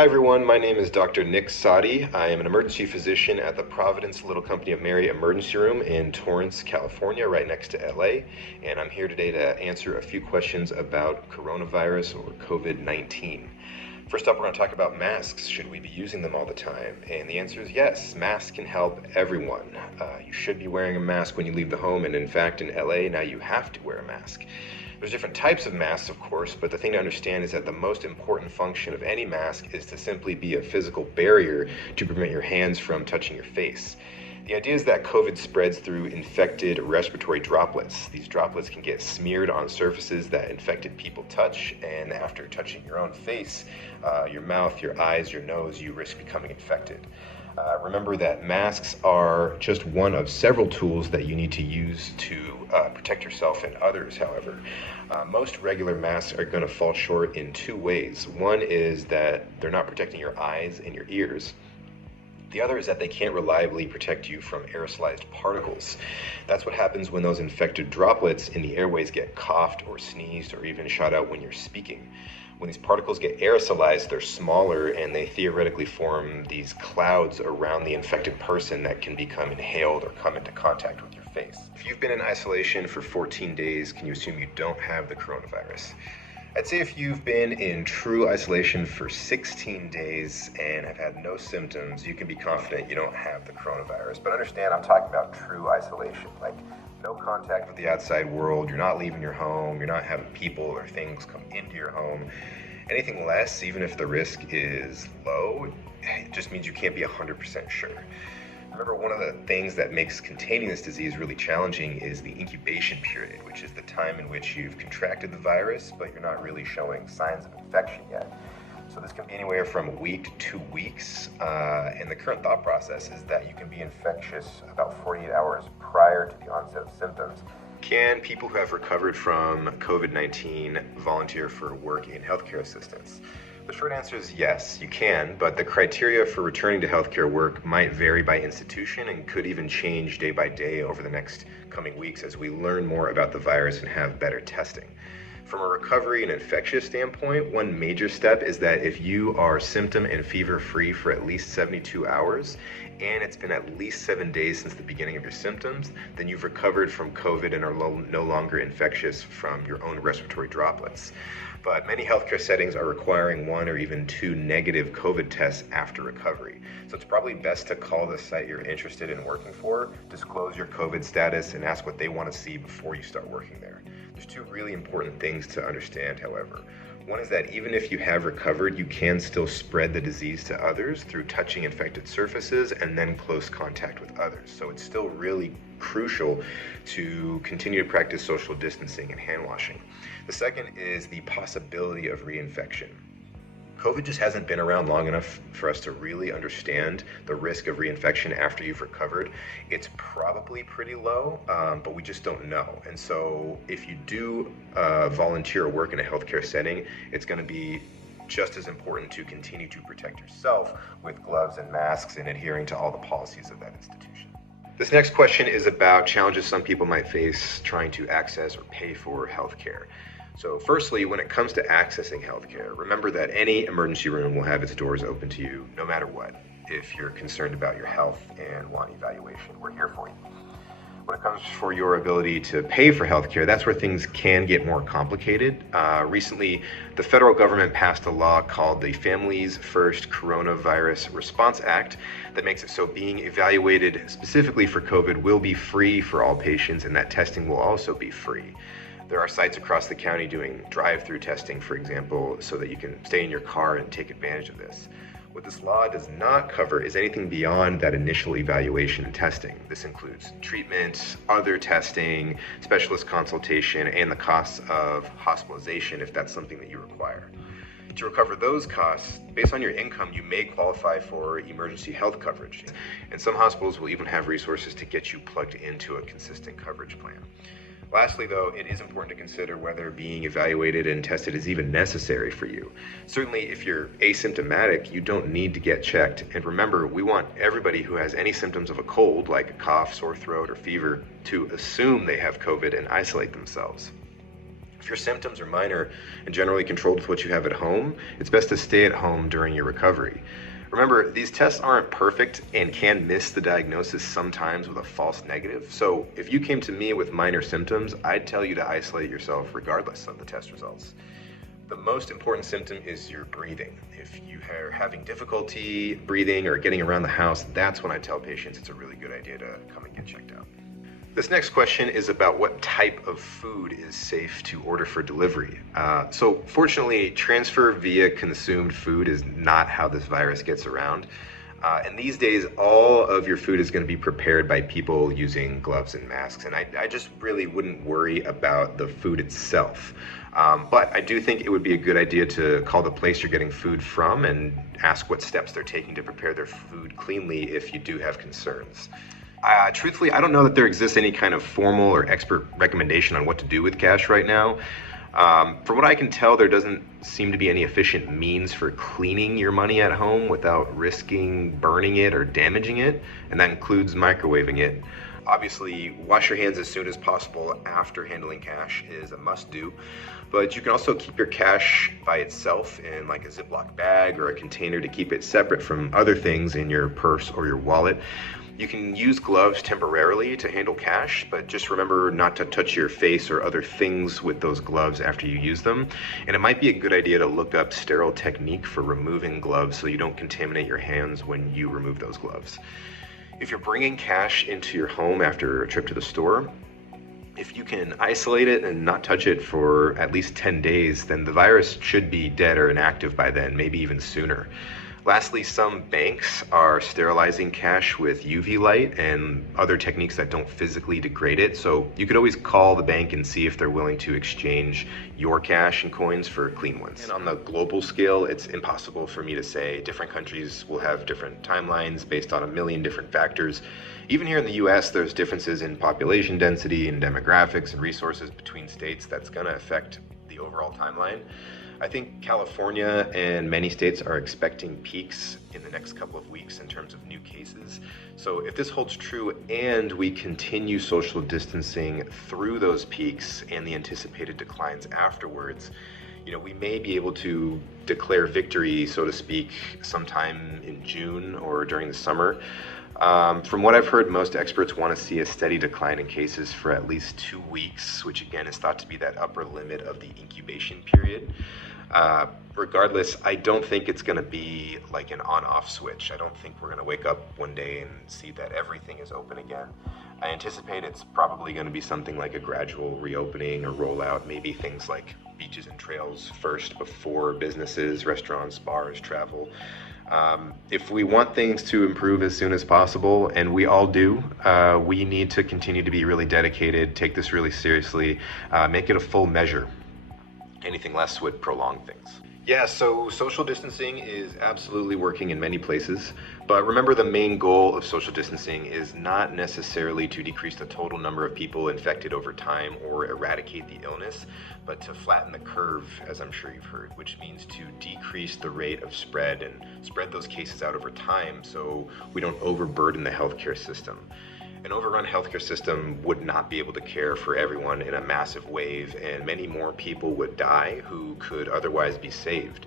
Hi everyone, my name is Dr. Nick Saade. I am an emergency physician at the Providence Little Company of Mary Emergency Room in Torrance, California, right next to LA. And I'm here today to answer a few questions about coronavirus or COVID-19. First up, we're going to talk about masks. Should we be using them all the time? And the answer is yes. Masks can help everyone. You should be wearing a mask when you leave the home, and in fact, in LA, now you have to wear a mask. There's different types of masks, of course, but the thing to understand is that the most important function of any mask is to simply be a physical barrier to prevent your hands from touching your face. The idea is that COVID spreads through infected respiratory droplets. These droplets can get smeared on surfaces that infected people touch, and after touching your own face, your mouth, your eyes, your nose, you risk becoming infected. Remember that masks are just one of several tools that you need to use to protect yourself and others, however. Most regular masks are going to fall short in two ways. One is that they're not protecting your eyes and your ears. The other is that they can't reliably protect you from aerosolized particles. That's what happens when those infected droplets in the airways get coughed or sneezed or even shot out when you're speaking. When these particles get aerosolized, they're smaller and they theoretically form these clouds around the infected person that can become inhaled or come into contact with your face. If you've been in isolation for 14 days, can you assume you don't have the coronavirus? I'd say if you've been in true isolation for 16 days and have had no symptoms, you can be confident you don't have the coronavirus. But understand, I'm talking about true isolation, like no contact with the outside world, you're not leaving your home, you're not having people or things come into your home. Anything less, even if the risk is low, it just means you can't be 100% sure. Remember, one of the things that makes containing this disease really challenging is the incubation period, which is the time in which you've contracted the virus, but you're not really showing signs of infection yet. So this can be anywhere from a week to 2 weeks, and the current thought process is that you can be infectious about 48 hours prior to the onset of symptoms. Can people who have recovered from COVID-19 volunteer for work in healthcare assistance? The short answer is yes, you can, but the criteria for returning to healthcare work might vary by institution and could even change day by day over the next coming weeks as we learn more about the virus and have better testing. From a recovery and infectious standpoint, one major step is that if you are symptom and fever free for at least 72 hours, and it's been at least 7 days since the beginning of your symptoms, then you've recovered from COVID and are no longer infectious from your own respiratory droplets. But many healthcare settings are requiring 1 or even 2 negative COVID tests after recovery. So it's probably best to call the site you're interested in working for, disclose your COVID status, and ask what they want to see before you start working there. There's 2 really important things to understand, however. One is that even if you have recovered, you can still spread the disease to others through touching infected surfaces and then close contact with others. So it's still really crucial to continue to practice social distancing and hand washing. The second is the possibility of reinfection. COVID just hasn't been around long enough for us to really understand the risk of reinfection after you've recovered. It's probably pretty low, but we just don't know. And so if you do volunteer or work in a healthcare setting, it's going to be just as important to continue to protect yourself with gloves and masks and adhering to all the policies of that institution. This next question is about challenges some people might face trying to access or pay for healthcare. So firstly, when it comes to accessing healthcare, remember that any emergency room will have its doors open to you no matter what. If you're concerned about your health and want evaluation, we're here for you. When it comes for your ability to pay for healthcare, that's where things can get more complicated. Recently, the federal government passed a law called the Families First Coronavirus Response Act that makes it so being evaluated specifically for COVID will be free for all patients, and that testing will also be free. There are sites across the county doing drive-through testing, for example, so that you can stay in your car and take advantage of this. What this law does not cover is anything beyond that initial evaluation and testing. This includes treatment, other testing, specialist consultation, and the costs of hospitalization if that's something that you require. To recover those costs, based on your income, you may qualify for emergency health coverage. And some hospitals will even have resources to get you plugged into a consistent coverage plan. Lastly, though, it is important to consider whether being evaluated and tested is even necessary for you. Certainly, if you're asymptomatic, you don't need to get checked. And remember, we want everybody who has any symptoms of a cold, like a cough, sore throat, or fever, to assume they have COVID and isolate themselves. If your symptoms are minor and generally controlled with what you have at home, it's best to stay at home during your recovery. Remember, these tests aren't perfect and can miss the diagnosis sometimes with a false negative. So if you came to me with minor symptoms, I'd tell you to isolate yourself regardless of the test results. The most important symptom is your breathing. If you are having difficulty breathing or getting around the house, that's when I tell patients it's a really good idea to come and get checked out. This next question is about what type of food is safe to order for delivery. So fortunately, transfer via consumed food is not how this virus gets around. And these days, all of your food is going to be prepared by people using gloves and masks. And I just really wouldn't worry about the food itself. But I do think it would be a good idea to call the place you're getting food from and ask what steps they're taking to prepare their food cleanly if you do have concerns. Truthfully, I don't know that there exists any kind of formal or expert recommendation on what to do with cash right now. From what I can tell, there doesn't seem to be any efficient means for cleaning your money at home without risking burning it or damaging it, and that includes microwaving it. Obviously, wash your hands as soon as possible after handling cash is a must-do, but you can also keep your cash by itself in like a Ziploc bag or a container to keep it separate from other things in your purse or your wallet. You can use gloves temporarily to handle cash, but just remember not to touch your face or other things with those gloves after you use them. And it might be a good idea to look up sterile technique for removing gloves so you don't contaminate your hands when you remove those gloves. If you're bringing cash into your home after a trip to the store, if you can isolate it and not touch it for at least 10 days, then the virus should be dead or inactive by then, maybe even sooner. Lastly, some banks are sterilizing cash with UV light and other techniques that don't physically degrade it. So you could always call the bank and see if they're willing to exchange your cash and coins for clean ones. And on the global scale, it's impossible for me to say. Different countries will have different timelines based on a million different factors. Even here in the US, there's differences in population density and demographics and resources between states that's going to affect the overall timeline. I think California and many states are expecting peaks in the next couple of weeks in terms of new cases. So if this holds true and we continue social distancing through those peaks and the anticipated declines afterwards, we may be able to declare victory, so to speak, sometime in June or during the summer. From what I've heard, most experts want to see a steady decline in cases for at least 2 weeks, which again is thought to be that upper limit of the incubation period. Regardless, I don't think it's going to be like an on-off switch. I don't think we're going to wake up one day and see that everything is open again. I anticipate it's probably going to be something like a gradual reopening or rollout, maybe things like beaches and trails first before businesses, restaurants, bars, travel. If we want things to improve as soon as possible, and we all do, we need to continue to be really dedicated, take this really seriously, make it a full measure. Anything less would prolong things. Yeah, so social distancing is absolutely working in many places, but remember the main goal of social distancing is not necessarily to decrease the total number of people infected over time or eradicate the illness, but to flatten the curve, as I'm sure you've heard, which means to decrease the rate of spread and spread those cases out over time so we don't overburden the healthcare system. An overrun healthcare system would not be able to care for everyone in a massive wave, and many more people would die who could otherwise be saved.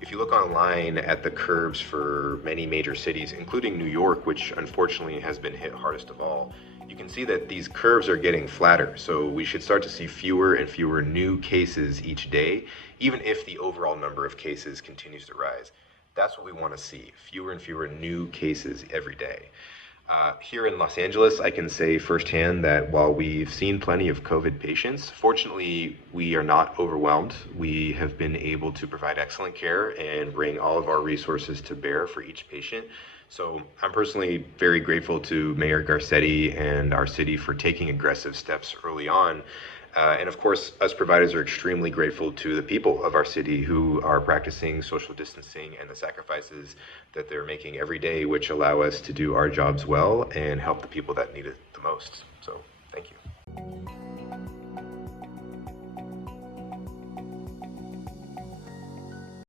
If you look online at the curves for many major cities, including New York, which unfortunately has been hit hardest of all, you can see that these curves are getting flatter. So we should start to see fewer and fewer new cases each day, even if the overall number of cases continues to rise. That's what we want to see, fewer and fewer new cases every day. Here in Los Angeles, I can say firsthand that while we've seen plenty of COVID patients, fortunately, we are not overwhelmed. We have been able to provide excellent care and bring all of our resources to bear for each patient. So I'm personally very grateful to Mayor Garcetti and our city for taking aggressive steps early on. And of course, us providers are extremely grateful to the people of our city who are practicing social distancing and the sacrifices that they're making every day, which allow us to do our jobs well and help the people that need it the most. So, thank you.